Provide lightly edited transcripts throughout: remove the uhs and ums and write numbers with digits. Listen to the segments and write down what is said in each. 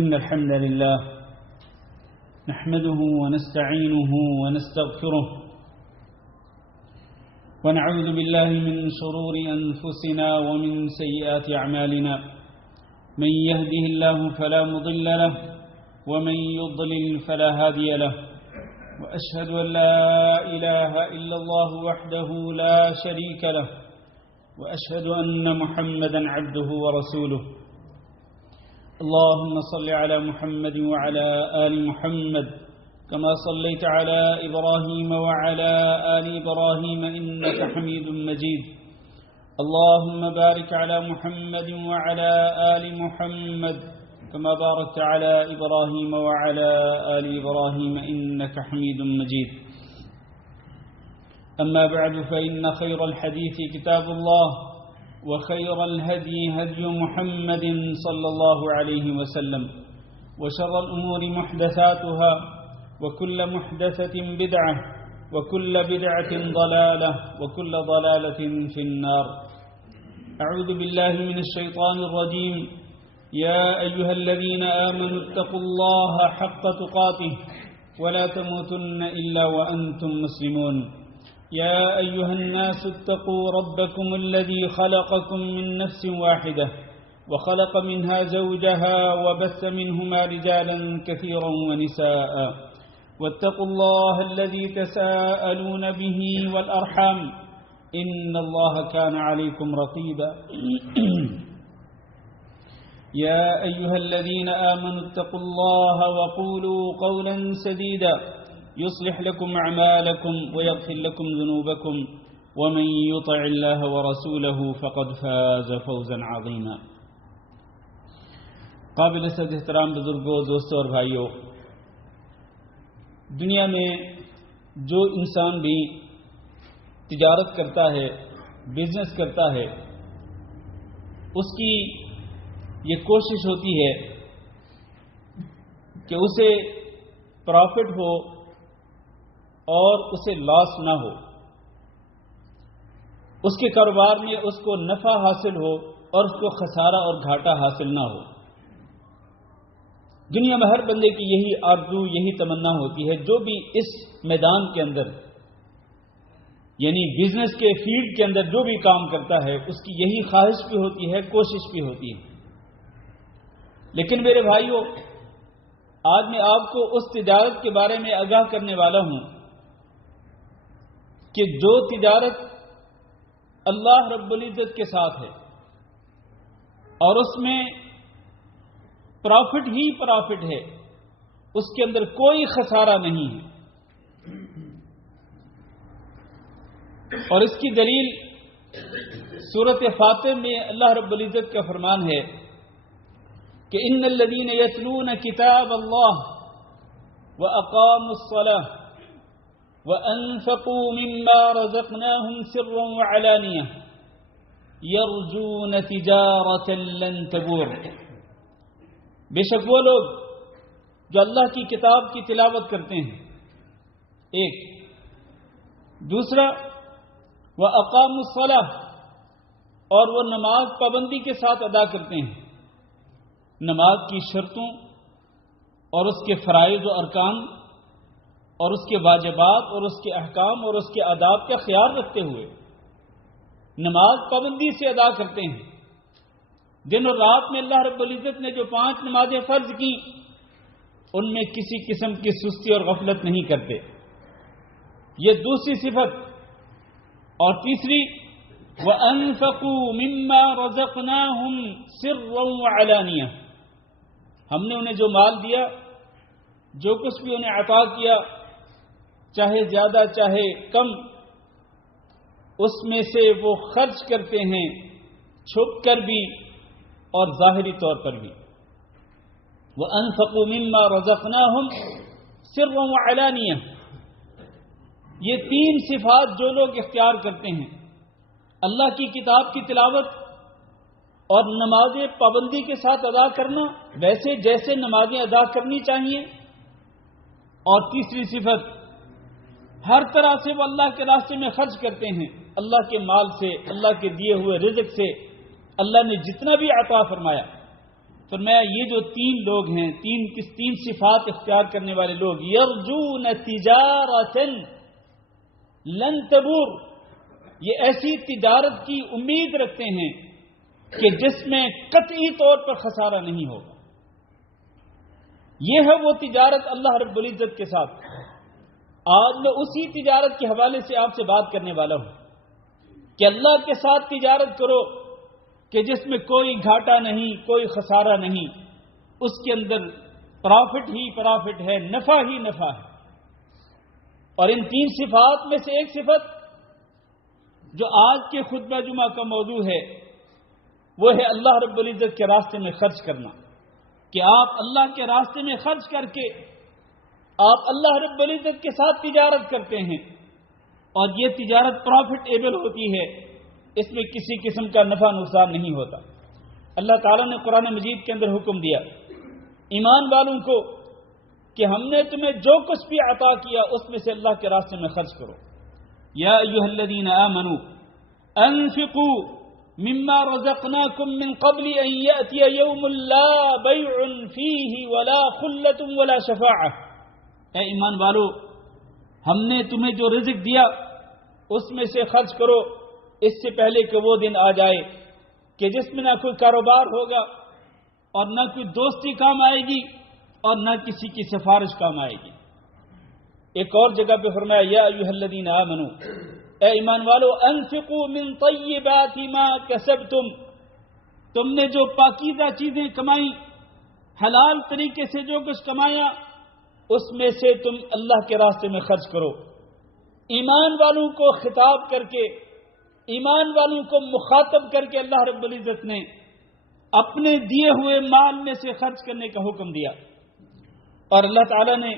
إن الحمد لله نحمده ونستعينه ونستغفره ونعوذ بالله من شرور أنفسنا ومن سيئات أعمالنا من يهده الله فلا مضل له ومن يضلل فلا هادي له وأشهد أن لا إله إلا الله وحده لا شريك له وأشهد أن محمدا عبده ورسوله اللهم صل على محمد وعلى آل محمد كما صليت على إبراهيم وعلى آل إبراهيم إنك حميد مجيد اللهم بارك على محمد وعلى آل محمد كما باركت على إبراهيم وعلى آل إبراهيم إنك حميد مجيد أما بعد فإن خير الحديث كتاب الله وخير الهدي هدي محمد صلى الله عليه وسلم وشر الأمور محدثاتها وكل محدثة بدعة وكل بدعة ضلالة وكل ضلالة في النار أعوذ بالله من الشيطان الرجيم يا أيها الذين آمنوا اتقوا الله حق تقاته ولا تموتن إلا وأنتم مسلمون يا أيها الناس اتقوا ربكم الذي خلقكم من نفس واحدة وخلق منها زوجها وبث منهما رجالا كثيرا ونساء واتقوا الله الذي تساءلون به والأرحام إن الله كان عليكم رقيبا يا أيها الذين آمنوا اتقوا الله وقولوا قولا سديدا يصلح لكم أعمالكم ويغفر لكم ذنوبكم ومن يطع الله ورسوله فقد فاز فوزا عظيما قابل صد احترام بزرگوں دوستوں اور بھائیوں، دنیا میں جو انسان بھی تجارت کرتا ہے، بزنس کرتا ہے، اس کی یہ کوشش ہوتی ہے کہ اسے پرافٹ ہو اور اسے لاس نہ ہو، اس کے کاروبار میں اس کو نفع حاصل ہو اور اس کو خسارہ اور گھاٹا حاصل نہ ہو۔ دنیا میں ہر بندے کی یہی آرزو، یہی تمنا ہوتی ہے، جو بھی اس میدان کے اندر یعنی بزنس کے فیلڈ کے اندر جو بھی کام کرتا ہے، اس کی یہی خواہش بھی ہوتی ہے، کوشش بھی ہوتی ہے۔ لیکن میرے بھائیوں، آج میں آپ کو اس تجارت کے بارے میں آگاہ کرنے والا ہوں کہ جو تجارت اللہ رب العزت کے ساتھ ہے اور اس میں پرافٹ ہی پرافٹ ہے، اس کے اندر کوئی خسارہ نہیں ہے۔ اور اس کی دلیل سورۃ فاطر میں اللہ رب العزت کا فرمان ہے کہ ان الذين يتلون كتاب الله واقاموا الصلاه وانفقوا مما رزقناهم سرا وعلانيه يرجون تجاره لن تبور۔ بے شک وہ لوگ جو اللہ کی کتاب کی تلاوت کرتے ہیں، ایک، دوسرا واقاموا الصلاه، اور وہ نماز پابندی کے ساتھ ادا کرتے ہیں، نماز کی شرطوں اور اس کے فرائض و ارکان اور اس کے واجبات اور اس کے احکام اور اس کے آداب کا خیال رکھتے ہوئے نماز پابندی سے ادا کرتے ہیں۔ دن اور رات میں اللہ رب العزت نے جو 5 نمازیں فرض کی، ان میں کسی قسم کی سستی اور غفلت نہیں کرتے۔ یہ دوسری صفت۔ اور تیسری، وَأَنفَقُوا مِمَّا رَزَقْنَاهُمْ سِرًّا وَعَلَانِيَةً، ہم نے انہیں جو مال دیا، جو کچھ بھی انہیں عطا کیا، چاہے زیادہ چاہے کم، اس میں سے وہ خرچ کرتے ہیں، چھپ کر بھی اور ظاہری طور پر بھی۔ وَأَنفَقُوا مِمَّا رَزَقْنَاهُمْ سِرًّا وَعَلَانِيَةً، یہ 3 صفات جو لوگ اختیار کرتے ہیں، اللہ کی کتاب کی تلاوت اور نمازیں پابندی کے ساتھ ادا کرنا ویسے جیسے نمازیں ادا کرنی چاہیے، اور تیسری صفت، ہر طرح سے وہ اللہ کے راستے میں خرچ کرتے ہیں، اللہ کے مال سے، اللہ کے دیے ہوئے رزق سے، اللہ نے جتنا بھی عطا فرمایا فرمایا یہ جو تین لوگ ہیں، تین صفات اختیار کرنے والے لوگ، یرجون تجارتا لن تبور، یہ ایسی تجارت کی امید رکھتے ہیں کہ جس میں قطعی طور پر خسارہ نہیں ہوگا۔ یہ ہے وہ تجارت اللہ رب العزت کے ساتھ۔ آج میں اسی تجارت کے حوالے سے آپ سے بات کرنے والا ہوں کہ اللہ کے ساتھ تجارت کرو کہ جس میں کوئی گھاٹا نہیں، کوئی خسارہ نہیں، اس کے اندر پرافٹ ہی پرافٹ ہے، نفع ہی نفع ہے۔ اور ان تین صفات میں سے ایک صفت جو آج کے خطبہ جمعہ کا موضوع ہے وہ ہے اللہ رب العزت کے راستے میں خرچ کرنا، کہ آپ اللہ کے راستے میں خرچ کر کے آپ اللہ رب العزت کے ساتھ تجارت کرتے ہیں، اور یہ تجارت پروفٹ ایبل ہوتی ہے، اس میں کسی قسم کا نفع نقصان نہیں ہوتا۔ اللہ تعالیٰ نے قرآن مجید کے اندر حکم دیا ایمان والوں کو کہ ہم نے تمہیں جو کچھ بھی عطا کیا اس میں سے اللہ کے راستے میں خرچ کرو۔ یا ایھا الذین آمنوا انفقوا مما رزقناکم من قبل ان یأتی یوم لا بیع فیہ ولا خلۃ ولا شفاعہ، اے ایمان والو ہم نے تمہیں جو رزق دیا اس میں سے خرچ کرو، اس سے پہلے کہ وہ دن آ جائے کہ جس میں نہ کوئی کاروبار ہوگا اور نہ کوئی دوستی کام آئے گی اور نہ کسی کی سفارش کام آئے گی۔ ایک اور جگہ پہ فرمایا یا ایھا الذین آمنوا، اے ایمان والو انفقوا من طیبات ما کسبتم، تم نے جو پاکیزہ چیزیں کمائیں، حلال طریقے سے جو کچھ کمایا اس میں سے تم اللہ کے راستے میں خرچ کرو۔ ایمان والوں کو خطاب کر کے، ایمان والوں کو مخاطب کر کے اللہ رب العزت نے اپنے دیے ہوئے مال میں سے خرچ کرنے کا حکم دیا۔ اور اللہ تعالیٰ نے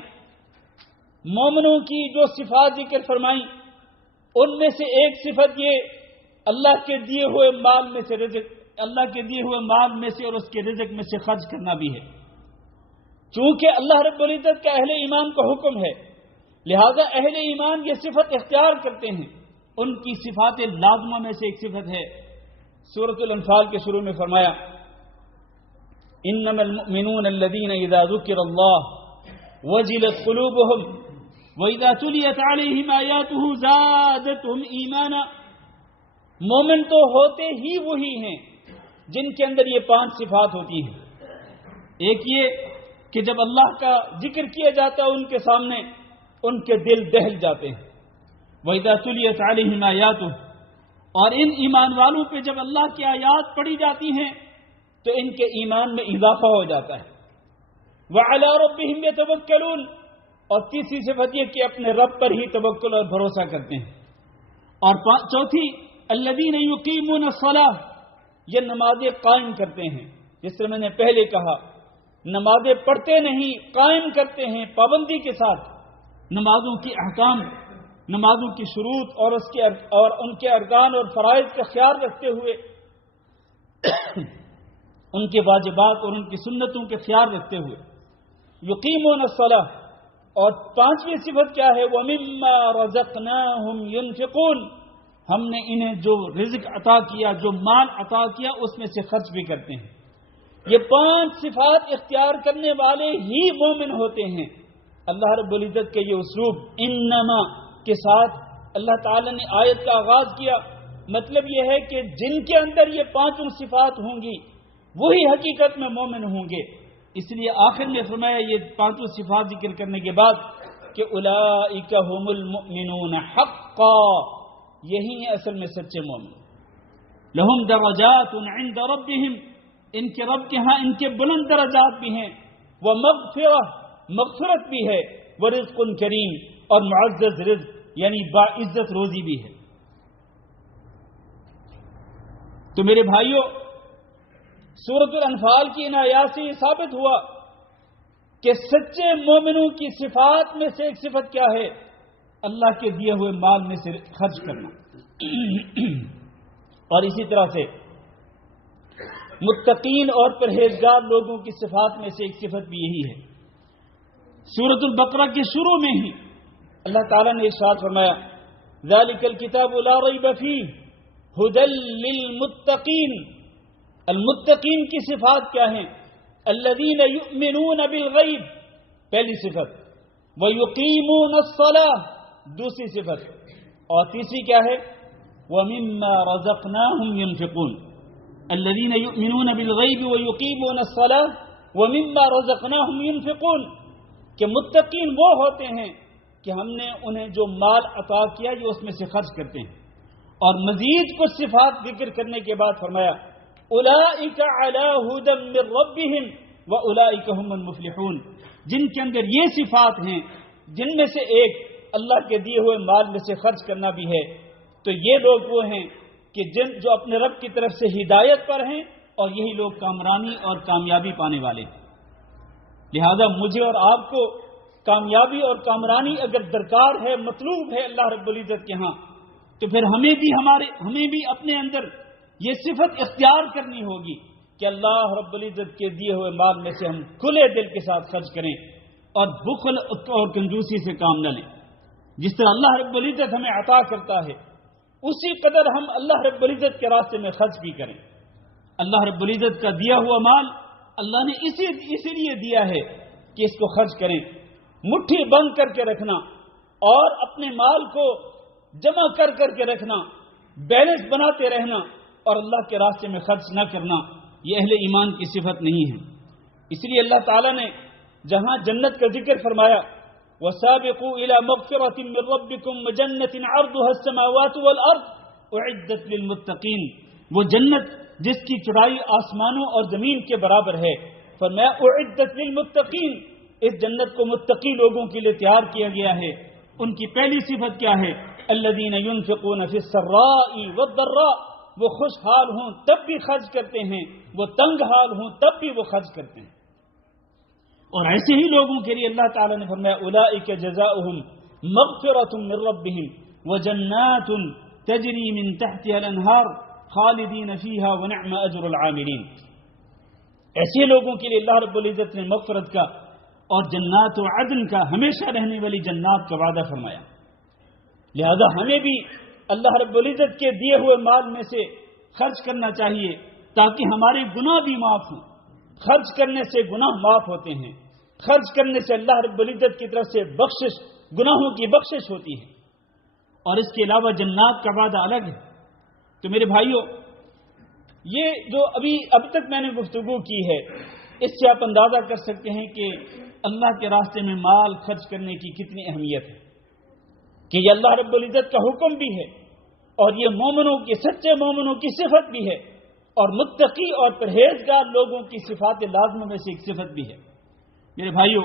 مومنوں کی جو صفات ذکر فرمائی ان میں سے ایک صفت یہ اللہ کے دیے ہوئے مال میں سے رزق، اللہ کے دیے ہوئے مال میں سے اور اس کے رزق میں سے خرچ کرنا بھی ہے۔ چونکہ اللہ رب العزت کا اہل ایمان کا حکم ہے، لہذا اہل ایمان یہ صفت اختیار کرتے ہیں۔ ان کی صفات لازمہ میں سے ایک صفت ہے، سورۃ الانفال کے شروع میں فرمایا انما المؤمنون الذين اذا ذكر الله وجلت قلوبهم واذا تليت عليهم آياته زادتهم ایمانا، مومن تو ہوتے ہی وہی ہیں جن کے اندر یہ پانچ صفات ہوتی ہیں۔ ایک یہ کہ جب اللہ کا ذکر کیا جاتا ہے ان کے سامنے ان کے دل دہل جاتے ہیں۔ وَإِذَا تُلِيَتْ عَلَيْهِمْ آيَاتُهُ، اور ان ایمان والوں پہ جب اللہ کی آیات پڑھی جاتی ہیں تو ان کے ایمان میں اضافہ ہو جاتا ہے۔ وَعَلَىٰ رَبِّهِمْ يَتَوَكَّلُونَ، اور تیسری صفت یہ کہ اپنے رب پر ہی توکل اور بھروسہ کرتے ہیں۔ اور چوتھی الَّذِينَ يُقِيمُونَ الصَّلَاةَ، یہ نمازیں قائم کرتے ہیں۔ جس طرح میں نے پہلے کہا نمازیں پڑھتے نہیں، قائم کرتے ہیں پابندی کے ساتھ، نمازوں کی احکام، نمازوں کی شروط اور ان کے ارکان اور فرائض کا خیال رکھتے ہوئے، ان کے واجبات اور ان کی سنتوں کے خیال رکھتے ہوئے یقیمون الصلاۃ۔ اور پانچویں صفت کیا ہے؟ وَمِمَّا رَزَقْنَاهُمْ يُنْفِقُونَ، ہم نے انہیں جو رزق عطا کیا، جو مال عطا کیا اس میں سے خرچ بھی کرتے ہیں۔ یہ پانچ صفات اختیار کرنے والے ہی مومن ہوتے ہیں۔ اللہ رب العزت کے یہ اسلوب انما کے ساتھ اللہ تعالی نے آیت کا آغاز کیا، مطلب یہ ہے کہ جن کے اندر یہ پانچوں صفات ہوں گی وہی حقیقت میں مومن ہوں گے۔ اس لیے آخر میں فرمایا یہ پانچوں صفات ذکر کرنے کے بعد کہ اولئک ھم المؤمنون حقا، یہی ہے اصل میں سچے مومن۔ لہم درجات عند ربہم، ان کے رب کے ہاں ان کے بلند درجات بھی ہیں، ومغفرہ، مغفرت بھی ہے، ورزق کریم، اور معزز رزق یعنی باعزت روزی بھی ہے۔ تو میرے بھائیوں، سورۃ الانفال کی ان آیات سے یہ ثابت ہوا کہ سچے مومنوں کی صفات میں سے ایک صفت کیا ہے؟ اللہ کے دیے ہوئے مال میں سے خرچ کرنا۔ اور اسی طرح سے متقین اور پرہیزگار لوگوں کی صفات میں سے ایک صفت بھی یہی ہے۔ سورۃ البقرہ کے شروع میں ہی اللہ تعالیٰ نے ارشاد فرمایا ذالک الکتاب لا ریب فیہ ھدی للمتقین۔ المتقین کی صفات کیا ہیں؟ الذین یؤمنون بالغیب پہلی صفت، ویقیمون الصلاۃ دوسری صفت، اور تیسری کیا ہے؟ ومما رزقناہم ينفقون الذین یؤمنون بالغیب ویقیمون الصلاۃ ومما رزقناہم ينفقون، کہ متقین وہ ہوتے ہیں کہ ہم نے انہیں جو مال عطا کیا یہ اس میں سے خرچ کرتے ہیں. اور مزید کچھ صفات ذکر کرنے کے بعد فرمایا اولئک علی ھدی من ربہم واولئک هم المفلحون، جن کے اندر یہ صفات ہیں، جن میں سے ایک اللہ کے دیے ہوئے مال میں سے خرچ کرنا بھی ہے، تو یہ لوگ وہ ہیں کہ جو اپنے رب کی طرف سے ہدایت پر ہیں، اور یہی لوگ کامرانی اور کامیابی پانے والے ہیں. لہذا مجھے اور آپ کو کامیابی اور کامرانی اگر درکار ہے، مطلوب ہے اللہ رب العزت کے ہاں، تو پھر ہمیں بھی اپنے اندر یہ صفت اختیار کرنی ہوگی کہ اللہ رب العزت کے دیے ہوئے مال میں سے ہم کھلے دل کے ساتھ خرچ کریں اور بخل اور کنجوسی سے کام نہ لیں. جس طرح اللہ رب العزت ہمیں عطا کرتا ہے اسی قدر ہم اللہ رب العزت کے راستے میں خرچ بھی کریں. اللہ رب العزت کا دیا ہوا مال اللہ نے اسی لیے دیا ہے کہ اس کو خرچ کریں. مٹھی بند کر کے رکھنا اور اپنے مال کو جمع کر کے رکھنا، بیلنس بناتے رہنا اور اللہ کے راستے میں خرچ نہ کرنا، یہ اہل ایمان کی صفت نہیں ہے. اس لیے اللہ تعالیٰ نے جہاں جنت کا ذکر فرمایا وَسَابِقُوا إِلَى مَغْفِرَةٍ مِّن رَّبِّكُمْ وَجَنَّةٍ عَرْضُهَا السَّمَاوَاتُ وَالْأَرْضُ أُعِدَّتْ لِلْمُتَّقِينَ، وہ جنت جس کی چوڑائی آسمانوں اور زمین کے برابر ہے، فرمایا اُعِدَّتْ لِلْمُتَّقِينَ، اس جنت کو متقی لوگوں کے لیے تیار کیا گیا ہے. ان کی پہلی صفت کیا ہے؟ الذین ينفقون فی السراء والضراء، وہ خوشحال ہوں تب بھی خرچ کرتے ہیں، وہ تنگ حال ہوں تب بھی وہ خرچ کرتے ہیں. اور ایسے ہی لوگوں کے لیے اللہ تعالیٰ نے فرمایا اولئک جزاؤہم مغفرۃ من ربہم وجنات تجری من تحتها الانہار خالدین فیہا ونعم اجر العاملین. ایسے لوگوں کے لیے اللہ رب العزت نے مغفرت کا اور جنات و عدن کا، ہمیشہ رہنے والی جنات کا وعدہ فرمایا. لہذا ہمیں بھی اللہ رب العزت کے دیے ہوئے مال میں سے خرچ کرنا چاہیے تاکہ ہمارے گناہ بھی معاف ہوں. خرچ کرنے سے گناہ معاف ہوتے ہیں، خرچ کرنے سے اللہ رب العزت کی طرف سے بخشش، گناہوں کی بخشش ہوتی ہے. اور اس کے علاوہ جنات کا وعدہ الگ ہے. تو میرے بھائیوں، یہ جو اب تک میں نے گفتگو کی ہے، اس سے آپ اندازہ کر سکتے ہیں کہ اللہ کے راستے میں مال خرچ کرنے کی کتنی اہمیت ہے، کہ یہ اللہ رب العزت کا حکم بھی ہے اور یہ مومنوں کی، سچے مومنوں کی صفت بھی ہے، اور متقی اور پرہیزگار لوگوں کی صفات لازمہ میں سے ایک صفت بھی ہے. میرے بھائیوں،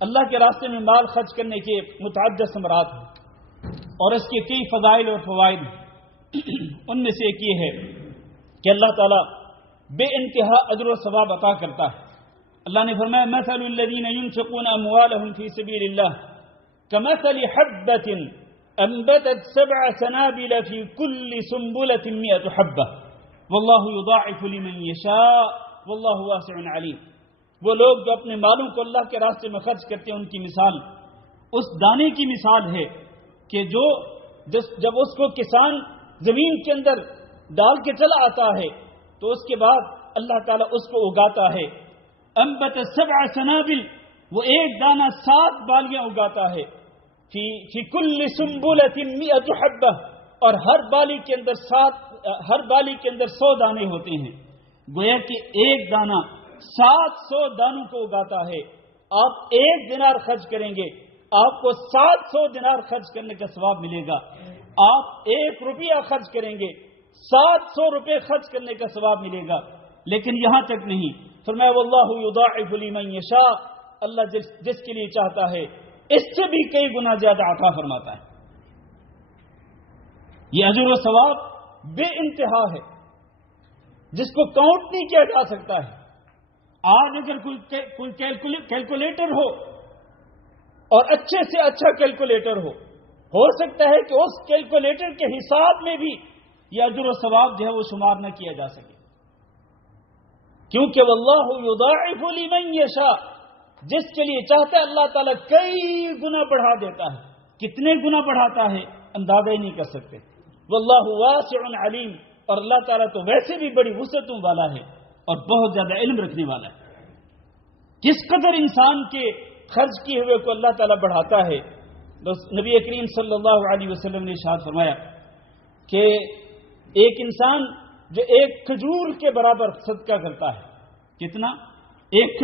اللہ کے راستے میں مال خرچ کرنے کے متعدد ثمرات ہیں اور اس کے کئی فضائل اور فوائد ہیں. ان میں سے ایک یہ ہے کہ اللہ تعالیٰ بے انتہا اجر و ثواب عطا کرتا ہے. اللہ نے فرمایا مثل الذین ينفقون اموالهم فی سبیل اللہ کمثل حبۃ انبتت 7 سنابل فی کل سنبلۃ 100 حبۃ واللہ یضاعف لمن یشاء واللہ واسع علیم. وہ لوگ جو اپنے مالوں کو اللہ کے راستے میں خرچ کرتے ہیں، ان کی مثال اس دانے کی مثال ہے کہ جب اس کو کسان زمین کے اندر ڈال کے چلا آتا ہے تو اس کے بعد اللہ تعالیٰ اس کو اگاتا ہے. انبت 7 سنابل، وہ ایک دانہ 7 بالیاں اگاتا ہے. فی کل سنبلۃ 100 حبۃ، اور ہر بالی کے اندر 100 دانے ہوتے ہیں. گویا کہ ایک دانہ 700 دانوں کو اگاتا ہے. آپ 1 دینار خرچ کریں گے، آپ کو 700 دینار خرچ کرنے کا ثواب ملے گا. آپ 1 روپیہ خرچ کریں گے، 700 روپے خرچ کرنے کا ثواب ملے گا. لیکن یہاں تک نہیں، فرمایا واللہ یضاعف لمن یشاء، اللہ جس کے لیے چاہتا ہے اس سے بھی کئی گنا زیادہ عطا فرماتا ہے. یہ اجر و ثواب بے انتہا ہے جس کو کاؤنٹ نہیں کیا جا سکتا ہے. آج اگر کوئی کیلکولیٹر ہو اور اچھے سے اچھا کیلکولیٹر ہو سکتا ہے کہ اس کیلکولیٹر کے حساب میں بھی یہ اجر و ثواب جو ہے وہ شمار نہ کیا جا سکے، کیونکہ واللہ یضاعف لمن یشاء، جس کے لیے چاہتا ہے اللہ تعالیٰ کئی گنا بڑھا دیتا ہے. کتنے گنا بڑھاتا ہے اندازہ ہی نہیں کر سکتے. واللہ واسع علیم، اور اللہ تعالیٰ تو ویسے بھی بڑی وسعتوں والا ہے اور بہت زیادہ علم رکھنے والا ہے. کس قدر انسان کے خرچ کیے ہوئے کو اللہ تعالیٰ بڑھاتا ہے. نبی کریم صلی اللہ علیہ وسلم نے ارشاد فرمایا کہ ایک انسان جو ایک کھجور کے برابر صدقہ کرتا ہے. کتنا؟ ایک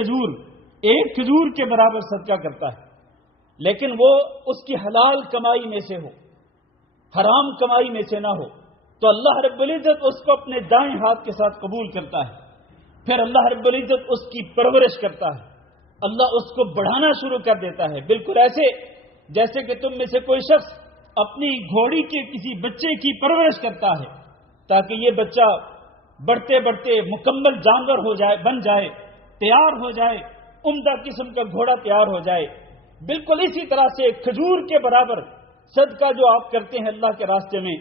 کھجور کے برابر صدقہ کرتا ہے، لیکن وہ اس کی حلال کمائی میں سے ہو، حرام کمائی میں سے نہ ہو، تو اللہ رب العزت اس کو اپنے دائیں ہاتھ کے ساتھ قبول کرتا ہے. پھر اللہ رب العزت اس کی پرورش کرتا ہے، اللہ اس کو بڑھانا شروع کر دیتا ہے. بالکل ایسے جیسے کہ تم میں سے کوئی شخص اپنی گھوڑی کے کسی بچے کی پرورش کرتا ہے تاکہ یہ بچہ بڑھتے بڑھتے مکمل جانور ہو جائے، بن جائے، تیار ہو جائے، عمدہ قسم کا گھوڑا تیار ہو جائے. بالکل اسی طرح سے کھجور کے برابر صدقہ جو آپ کرتے ہیں اللہ کے راستے میں،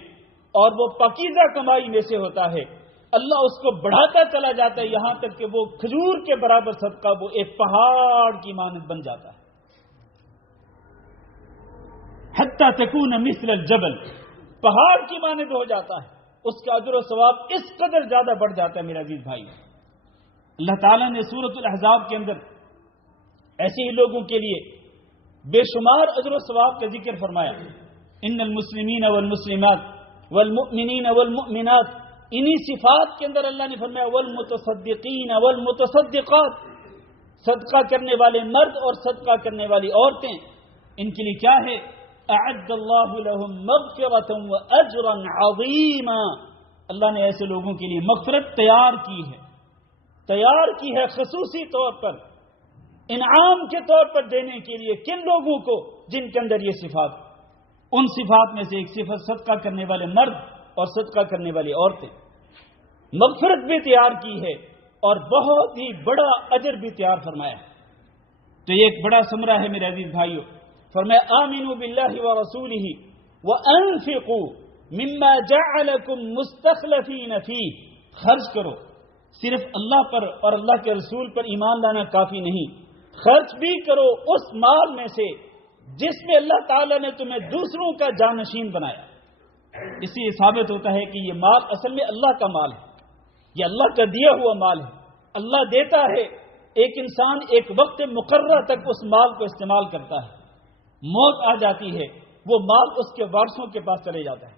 اور وہ پاکیزہ کمائی میں سے ہوتا ہے، اللہ اس کو بڑھاتا چلا جاتا ہے یہاں تک کہ وہ کھجور کے برابر صدقہ وہ ایک پہاڑ کی مانند بن جاتا ہے. حتی تکون مثل الجبل، پہاڑ کی مانند ہو جاتا ہے. اس کا اجر و ثواب اس قدر زیادہ بڑھ جاتا ہے میرے عزیز بھائی. اللہ تعالیٰ نے سورۃ الاحزاب کے اندر ایسے ہی لوگوں کے لیے بے شمار اجر و ثواب کا ذکر فرمایا. ان المسلمین والمسلمات والمؤمنین والمؤمنات، انہی صفات کے اندر اللہ نے فرمایا والمتصدقین والمتصدقات، صدقہ کرنے والے مرد اور صدقہ کرنے والی عورتیں، ان کے لیے کیا ہے؟ اعد اللہ لهم مغفرۃ واجرا عظیما، اللہ نے ایسے لوگوں کے لیے مغفرت تیار کی ہے خصوصی طور پر، انعام کے طور پر دینے کے لیے. کن لوگوں کو؟ جن کے اندر یہ صفات. ان صفات میں سے ایک صفت صدقہ کرنے والے مرد اور صدقہ کرنے والی عورتیں. مغفرت بھی تیار کی ہے اور بہت ہی بڑا اجر بھی تیار فرمایا. تو یہ ایک بڑا ثمرہ ہے میرے عزیز بھائیو. فرمایا آمنوا باللہ ورسولہ وانفقوا مما جعلکم مستخلفین فیہ، خرچ کرو. صرف اللہ پر اور اللہ کے رسول پر ایمان لانا کافی نہیں، خرچ بھی کرو اس مال میں سے جس میں اللہ تعالیٰ نے تمہیں دوسروں کا جانشین بنایا. اس سے یہ ثابت ہوتا ہے کہ یہ مال اصل میں اللہ کا مال ہے، یہ اللہ کا دیا ہوا مال ہے. اللہ دیتا ہے، ایک انسان ایک وقت مقررہ تک اس مال کو استعمال کرتا ہے، موت آ جاتی ہے، وہ مال اس کے وارثوں کے پاس چلے جاتا ہے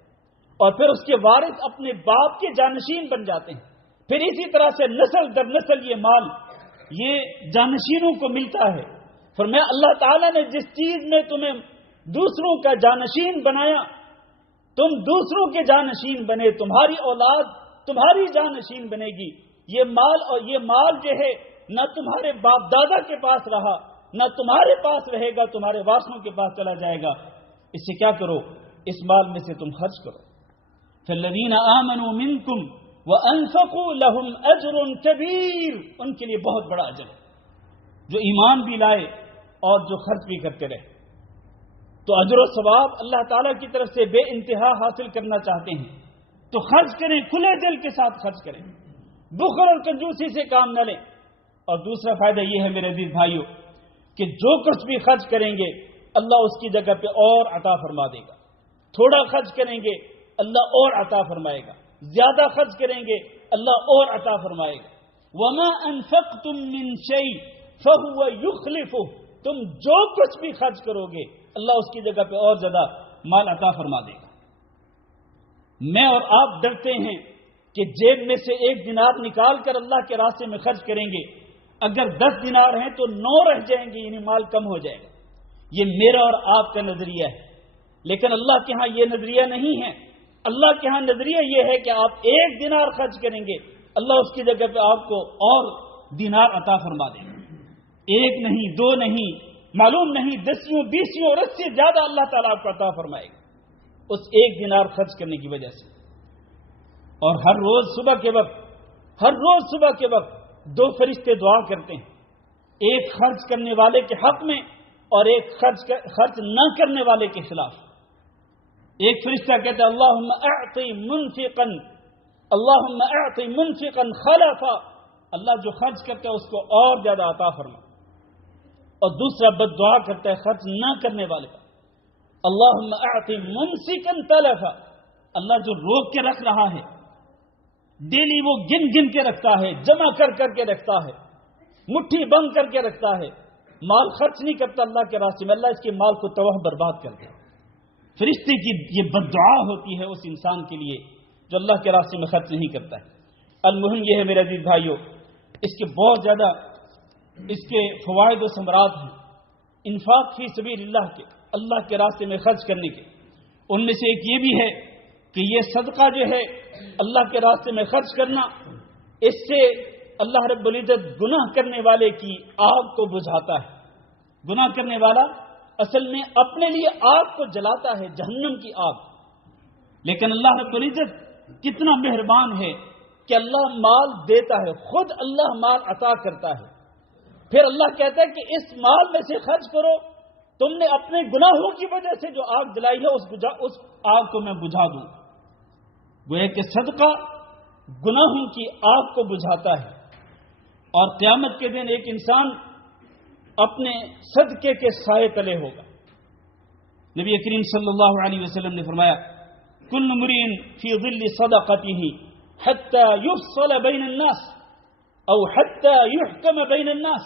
اور پھر اس کے وارث اپنے باپ کے جانشین بن جاتے ہیں. پھر اسی طرح سے نسل در نسل یہ مال یہ جانشینوں کو ملتا ہے. فرمایا اللہ تعالیٰ نے جس چیز میں تمہیں دوسروں کا جانشین بنایا، تم دوسروں کے جانشین بنے، تمہاری اولاد تمہاری جانشین بنے گی. یہ مال جو ہے نہ تمہارے باپ دادا کے پاس رہا، نہ تمہارے پاس رہے گا، تمہارے وارثوں کے پاس چلا جائے گا. اس سے کیا کرو؟ اس مال میں سے تم خرچ کرو. فالذین آمنوا منکم وانفقوا لهم اجر کبیر، ان کے لیے بہت بڑا اجر ہے جو ایمان بھی لائے اور جو خرچ بھی کرتے رہے. تو اجر و ثواب اللہ تعالیٰ کی طرف سے بے انتہا حاصل کرنا چاہتے ہیں تو خرچ کریں، کھلے دل کے ساتھ خرچ کریں، بخل اور کنجوسی سے کام نہ لیں. اور دوسرا فائدہ یہ ہے میرے عزیز بھائیو کہ جو کچھ بھی خرچ کریں گے اللہ اس کی جگہ پہ اور عطا فرما دے گا. تھوڑا خرچ کریں گے اللہ اور عطا فرمائے گا، زیادہ خرچ کریں گے اللہ اور عطا فرمائے گا. وما انفقتم من شیء فهو یخلفہ، تم جو کچھ بھی خرچ کرو گے اللہ اس کی جگہ پہ اور زیادہ مال عطا فرما دے گا. میں اور آپ ڈرتے ہیں کہ جیب میں سے 1 دینار نکال کر اللہ کے راستے میں خرچ کریں گے، اگر 10 دینار ہیں تو 9 رہ جائیں گے، یعنی مال کم ہو جائے گا. یہ میرا اور آپ کا نظریہ ہے، لیکن اللہ کے ہاں یہ نظریہ نہیں ہے. اللہ کے ہاں نظریہ یہ ہے کہ آپ 1 دینار خرچ کریں گے اللہ اس کی جگہ پہ آپ کو اور دینار عطا فرما دے گا. 1 نہیں، 2 نہیں، معلوم نہیں 10 20 اور 80 سے زیادہ اللہ تعالیٰ آپ کو عطا فرمائے گا اس 1 دینار خرچ کرنے کی وجہ سے. اور ہر روز صبح کے وقت 2 فرشتے دعا کرتے ہیں، ایک خرچ کرنے والے کے حق میں اور ایک خرچ نہ کرنے والے کے خلاف. ایک فرشتہ کہتا ہے اللہم اعطی منفقا خلفا، اللہ جو خرچ کرتا ہے اس کو اور زیادہ عطا فرما. اور دوسرا بد دعا کرتا ہے خرچ نہ کرنے والے کا، اللہم اعطی ممسکا تلفا، اللہ جو روک کے رکھ رہا ہے ڈیلی وہ گن گن کے رکھتا ہے، جمع کر کر کے رکھتا ہے، مٹھی بند کر کے رکھتا ہے، مال خرچ نہیں کرتا اللہ کے راستے میں، اللہ اس کے مال کو تباہ برباد کر دے۔ فرشتے کی یہ بد دعا ہوتی ہے اس انسان کے لیے جو اللہ کے راستے میں خرچ نہیں کرتا ہے۔ المہم یہ ہے میرے عزیز بھائیوں، اس کے بہت زیادہ اس کے فوائد و ثمرات ہیں، انفاق فی سبیل اللہ کے، اللہ کے راستے میں خرچ کرنے کے۔ ان میں سے ایک یہ بھی ہے کہ یہ صدقہ جو ہے اللہ کے راستے میں خرچ کرنا، اس سے اللہ رب العزت گناہ کرنے والے کی آگ کو بجھاتا ہے۔ گناہ کرنے والا اصل میں اپنے لیے آگ کو جلاتا ہے، جہنم کی آگ، لیکن اللہ رب العزت کتنا مہربان ہے کہ اللہ مال دیتا ہے، خود اللہ مال عطا کرتا ہے، پھر اللہ کہتا ہے کہ اس مال میں سے خرچ کرو، تم نے اپنے گناہوں کی وجہ سے جو آگ جلائی ہے اس آگ کو میں بجھا دوں۔ گویا کہ صدقہ گناہوں کی آگ کو بجھاتا ہے، اور قیامت کے دن ایک انسان اپنے صدقے کے سائے تلے ہوگا۔ نبی کریم صلی اللہ علیہ وسلم نے فرمایا کل امرئ فی ظل صدقته حتى يفصل بین الناس او حتى يحکم بین الناس،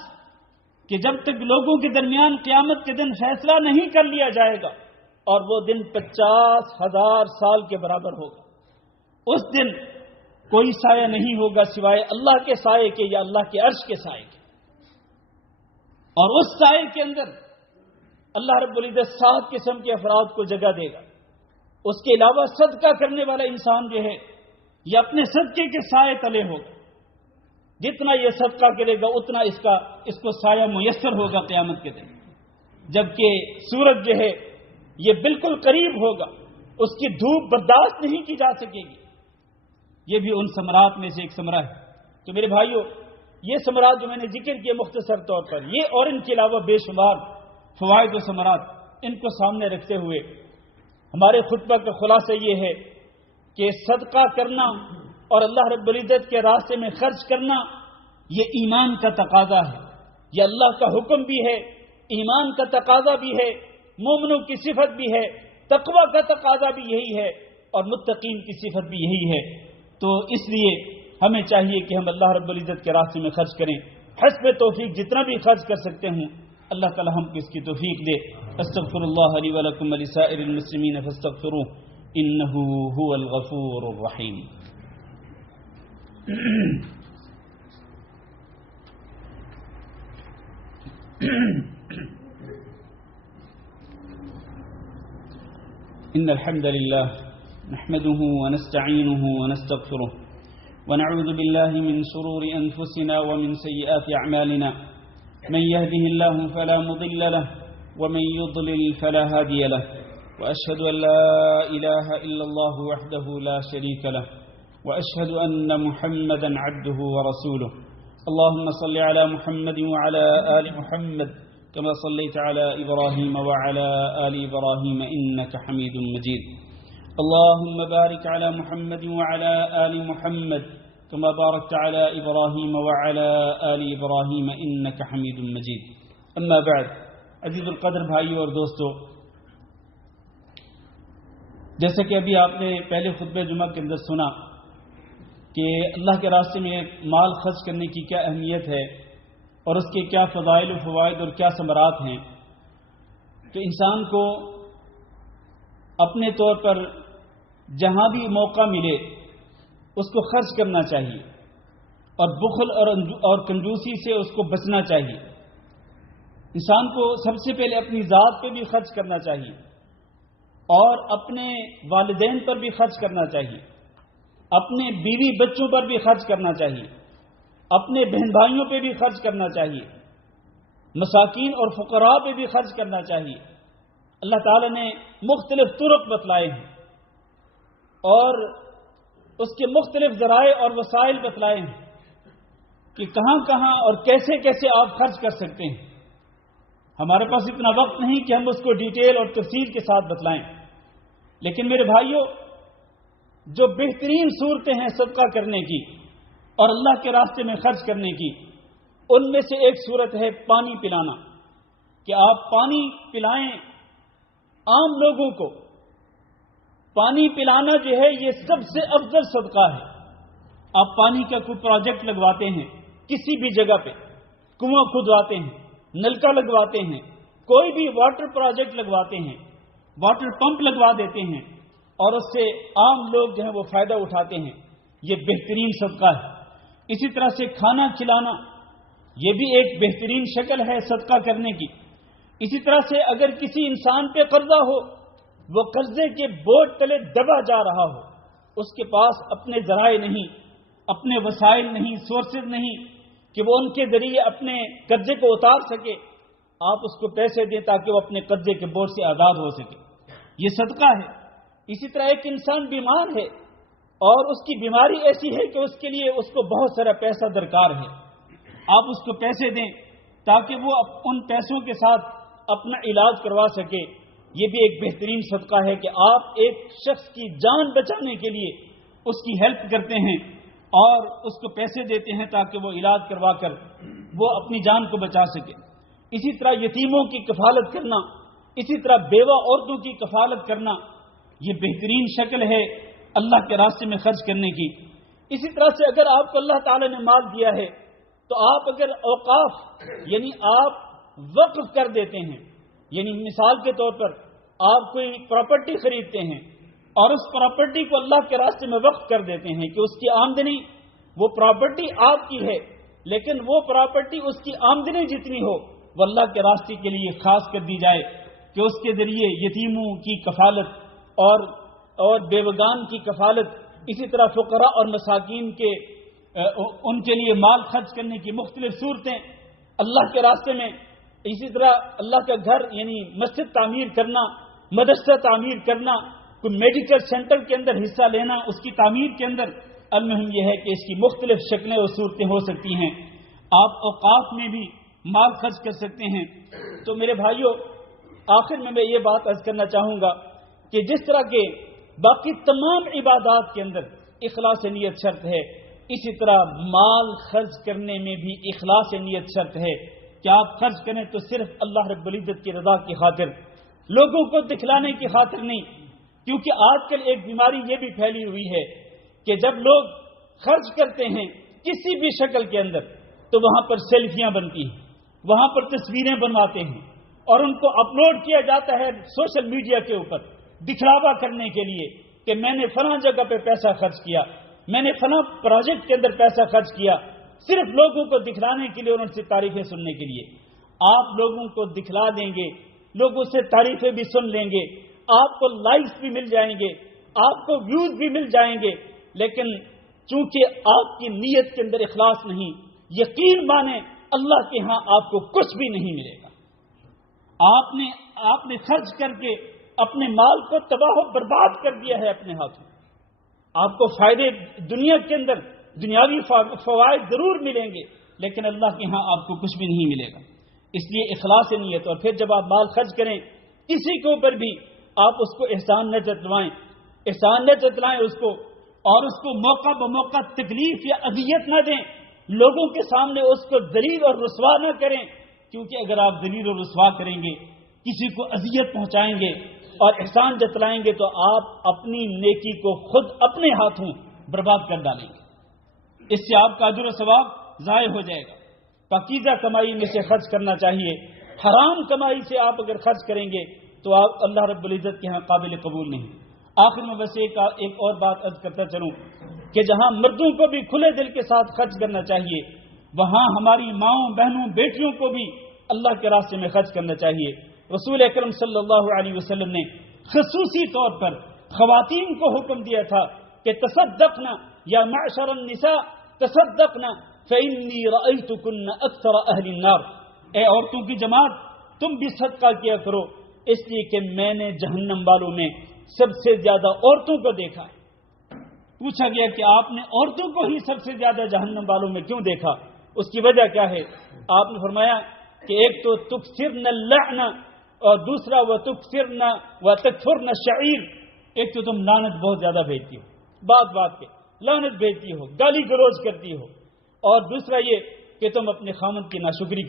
کہ جب تک لوگوں کے درمیان قیامت کے دن فیصلہ نہیں کر لیا جائے گا، اور وہ دن 50,000 سال کے برابر ہوگا۔ اس دن کوئی سایہ نہیں ہوگا سوائے اللہ کے سائے کے یا اللہ کے عرش کے سائے کے، اور اس سائے کے اندر اللہ رب العزت 7 قسم کے افراد کو جگہ دے گا۔ اس کے علاوہ صدقہ کرنے والا انسان جو ہے یہ اپنے صدقے کے سائے تلے ہوگا، جتنا یہ صدقہ کرے گا اتنا اس کو سایہ میسر ہوگا قیامت کے دن، جبکہ سورج جو ہے یہ بالکل قریب ہوگا، اس کی دھوپ برداشت نہیں کی جا سکے گی۔ یہ بھی ان ثمرات میں سے ایک ثمرہ ہے۔ تو میرے بھائیوں، یہ ثمرات جو میں نے ذکر کیے مختصر طور پر، یہ اور ان کے علاوہ بے شمار فوائد و ثمرات، ان کو سامنے رکھتے ہوئے ہمارے خطبہ کا خلاصہ یہ ہے کہ صدقہ کرنا اور اللہ رب العزت کے راستے میں خرچ کرنا یہ ایمان کا تقاضا ہے، یہ اللہ کا حکم بھی ہے، ایمان کا تقاضا بھی ہے، مومنوں کی صفت بھی ہے، تقوی کا تقاضا بھی یہی ہے، اور متقین کی صفت بھی یہی ہے۔ تو اس لیے ہمیں چاہیے کہ ہم اللہ رب العزت کے راستے میں خرچ کریں، حسب توفیق جتنا بھی خرچ کر سکتے ہوں، اللہ تعالی ہم کو اس کی توفیق دے۔ استغفر اللہ لی ولکم ولسائر المسلمین فاستغفروہ انہ هو الغفور الرحیم۔ ان الحمد لله نحمده ونستعينه ونستغفره ونعوذ بالله من شرور أنفسنا ومن سيئات أعمالنا، من يهده الله فلا مضل له ومن يضلل فلا هادي له، وأشهد أن لا إله إلا الله وحده لا شريك له، وأشهد أن محمدا عبده ورسوله۔ اللهم صل على محمد وعلى آل محمد كما صليت على إبراهيم وعلى آل إبراهيم إنك حميد مجيد۔ اللهم بارك على محمد وعلى آل محمد كما باركت على إبراهيم وعلى آل إبراهيم إنك حميد مجيد۔ أما بعد، عزیز القدر بھائیوں اور دوستو، جیسا کہ ابھی آپ نے پہلے خطبہ جمعہ کے اندر سنا کہ اللہ کے راستے میں مال خرچ کرنے کی کیا اہمیت ہے اور اس کے کیا فضائل و فوائد اور کیا ثمرات ہیں، تو انسان کو اپنے طور پر جہاں بھی موقع ملے اس کو خرچ کرنا چاہیے، اور بخل اور کنجوسی سے اس کو بچنا چاہیے۔ انسان کو سب سے پہلے اپنی ذات پہ بھی خرچ کرنا چاہیے، اور اپنے والدین پر بھی خرچ کرنا چاہیے، اپنے بیوی بچوں پر بھی خرچ کرنا چاہیے، اپنے بہن بھائیوں پہ بھی خرچ کرنا چاہیے، مساکین اور فقراء پہ بھی خرچ کرنا چاہیے۔ اللہ تعالی نے مختلف طرق بتلائے ہیں اور اس کے مختلف ذرائع اور وسائل بتلائے ہیں کہ کہاں کہاں اور کیسے کیسے آپ خرچ کر سکتے ہیں۔ ہمارے پاس اتنا وقت نہیں کہ ہم اس کو ڈیٹیل اور تفصیل کے ساتھ بتلائیں، لیکن میرے بھائیوں، جو بہترین صورتیں ہیں صدقہ کرنے کی اور اللہ کے راستے میں خرچ کرنے کی، ان میں سے ایک صورت ہے پانی پلانا، کہ آپ پانی پلائیں عام لوگوں کو۔ پانی پلانا جو ہے یہ سب سے افضل صدقہ ہے، آپ پانی کا کوئی پروجیکٹ لگواتے ہیں کسی بھی جگہ پہ، کنواں کھدواتے ہیں، نلکا لگواتے ہیں، کوئی بھی واٹر پروجیکٹ لگواتے ہیں، واٹر پمپ لگوا دیتے ہیں اور اس سے عام لوگ جو ہیں وہ فائدہ اٹھاتے ہیں، یہ بہترین صدقہ ہے۔ اسی طرح سے کھانا کھلانا، یہ بھی ایک بہترین شکل ہے صدقہ کرنے کی۔ اسی طرح سے اگر کسی انسان پہ قرضہ ہو، وہ قرضے کے بوجھ تلے دبا جا رہا ہو، اس کے پاس اپنے ذرائع نہیں، اپنے وسائل نہیں، سورسز نہیں کہ وہ ان کے ذریعے اپنے قرضے کو اتار سکے، آپ اس کو پیسے دیں تاکہ وہ اپنے قرضے کے بوجھ سے آزاد ہو سکے، یہ صدقہ ہے۔ اسی طرح ایک انسان بیمار ہے اور اس کی بیماری ایسی ہے کہ اس کے لیے اس کو بہت سارا پیسہ درکار ہے، آپ اس کو پیسے دیں تاکہ وہ ان پیسوں کے ساتھ اپنا علاج کروا سکے، یہ بھی ایک بہترین صدقہ ہے کہ آپ ایک شخص کی جان بچانے کے لیے اس کی ہیلپ کرتے ہیں اور اس کو پیسے دیتے ہیں تاکہ وہ علاج کروا کر وہ اپنی جان کو بچا سکے۔ اسی طرح یتیموں کی کفالت کرنا، اسی طرح بیوہ عورتوں کی کفالت کرنا، یہ بہترین شکل ہے اللہ کے راستے میں خرچ کرنے کی۔ اسی طرح سے اگر آپ کو اللہ تعالی نے مال دیا ہے تو آپ اگر اوقاف یعنی آپ وقف کر دیتے ہیں، یعنی مثال کے طور پر آپ کوئی پراپرٹی خریدتے ہیں اور اس پراپرٹی کو اللہ کے راستے میں وقف کر دیتے ہیں کہ اس کی آمدنی، وہ پراپرٹی آپ کی ہے لیکن وہ پراپرٹی اس کی آمدنی جتنی ہو وہ اللہ کے راستے کے لیے خاص کر دی جائے کہ اس کے ذریعے یتیموں کی کفالت اور بیوگان کی کفالت، اسی طرح فقراء اور مساکین کے ان کے لیے مال خرچ کرنے کی مختلف صورتیں اللہ کے راستے میں، اسی طرح اللہ کا گھر یعنی مسجد تعمیر کرنا، مدرسہ تعمیر کرنا، کوئی میڈیکل سینٹر کے اندر حصہ لینا اس کی تعمیر کے اندر، المہم یہ ہے کہ اس کی مختلف شکلیں اور صورتیں ہو سکتی ہیں۔ آپ اوقاف میں بھی مال خرچ کر سکتے ہیں۔ تو میرے بھائیوں، آخر میں یہ بات عرض کرنا چاہوں گا کہ جس طرح کے باقی تمام عبادات کے اندر اخلاص نیت شرط ہے، اسی طرح مال خرچ کرنے میں بھی اخلاص نیت شرط ہے کہ آپ خرچ کریں تو صرف اللہ رب العزت کی رضا کی خاطر، لوگوں کو دکھلانے کی خاطر نہیں، کیونکہ آج کل ایک بیماری یہ بھی پھیلی ہوئی ہے کہ جب لوگ خرچ کرتے ہیں کسی بھی شکل کے اندر تو وہاں پر سیلفیاں بنتی ہیں، وہاں پر تصویریں بنواتے ہیں اور ان کو اپلوڈ کیا جاتا ہے سوشل میڈیا کے اوپر دکھلاوا کرنے کے لیے کہ میں نے فلاں جگہ پہ پیسہ خرچ کیا، میں نے فلاں پروجیکٹ کے اندر پیسہ خرچ کیا، صرف لوگوں کو دکھلانے کے لیے اور ان سے تعریفیں سننے کے لیے۔ آپ لوگوں کو دکھلا دیں گے، لوگوں سے تعریفیں بھی سن لیں گے، آپ کو لائکس بھی مل جائیں گے، آپ کو ویوز بھی مل جائیں گے، لیکن چونکہ آپ کی نیت کے اندر اخلاص نہیں، یقین مانیں اللہ کے ہاں آپ کو کچھ بھی نہیں ملے گا۔ آپ نے خرچ کر کے اپنے مال کو تباہ و برباد کر دیا ہے اپنے ہاتھوں۔ آپ کو فائدے دنیا کے اندر دنیاوی فوائد ضرور ملیں گے لیکن اللہ کے ہاں آپ کو کچھ بھی نہیں ملے گا۔ اس لیے اخلاص نیت، اور پھر جب آپ مال خرچ کریں کسی کے اوپر بھی آپ اس کو احسان نہ جتلائیں، احسان نہ جتلائیں اس کو، اور اس کو موقع بموقع تکلیف یا اذیت نہ دیں، لوگوں کے سامنے اس کو ذلیل اور رسوا نہ کریں، کیونکہ اگر آپ ذلیل اور رسوا کریں گے، کسی کو اذیت پہنچائیں گے اور احسان جتلائیں گے تو آپ اپنی نیکی کو خود اپنے ہاتھوں برباد کر ڈالیں گے، اس سے آپ کا اجر و ثواب ضائع ہو جائے گا۔ پاکیزہ کمائی میں سے خرچ کرنا چاہیے، حرام کمائی سے آپ اگر خرچ کریں گے تو آپ اللہ رب العزت کے ہاں قابل قبول نہیں۔ آخر میں بس ایک اور بات عرض کرتا چلوں کہ جہاں مردوں کو بھی کھلے دل کے ساتھ خرچ کرنا چاہیے، وہاں ہماری ماؤں، بہنوں، بیٹیوں کو بھی اللہ کے راستے میں خرچ کرنا چاہیے۔ رسول اکرم صلی اللہ علیہ وسلم نے خصوصی طور پر خواتین کو حکم دیا تھا کہ تصدقنا یا معشر النساء تصدقنا فإنی رأیتکن اکثر اہل النار، اے عورتوں کی جماعت تم بھی صدقہ کیا کرو، اس لیے کہ میں نے جہنم والوں میں سب سے زیادہ عورتوں کو دیکھا ہے۔ پوچھا گیا کہ آپ نے عورتوں کو ہی سب سے زیادہ جہنم والوں میں کیوں دیکھا، اس کی وجہ کیا ہے؟ آپ نے فرمایا کہ ایک تو تکثرن اللعن اور دوسرا وہ تکثرن و تکفرن الشعیر، ایک تو تم لعنت بہت زیادہ بھیجتی ہو، بات بات پہ لعنت بھیجتی ہو، گالی گلوچ کرتی ہو، اور دوسرا یہ کہ تم اپنے خامند کی ناشکری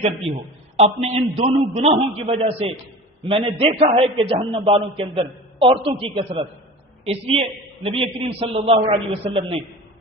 کرتی ہو۔ اپنے ان دونوں گناہوں کی وجہ سے میں نے دیکھا ہے کہ جہنم والوں کے اندر عورتوں کی کثرت ہے۔ اس لیے نبی کریم صلی اللہ علیہ وسلم نے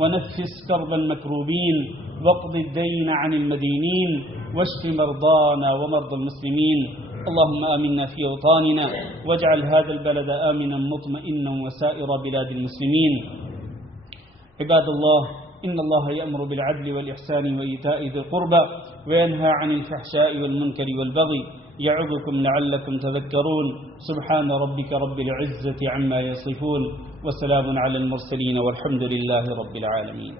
ونفس كرب المكروبين واقض الدين عن المدينين واشف مرضانا ومرضى المسلمين. اللهم آمنا في أوطاننا واجعل هذا البلد آمنا مطمئنا وسائر بلاد المسلمين. عباد الله، إن الله يأمر بالعدل والإحسان وإيتاء ذي القربى وينهى عن الفحشاء والمنكر والبغي يعظكم لعلكم تذكرون. سبحان ربك رب العزة عما يصفون وسلام على المرسلين والحمد لله رب العالمين.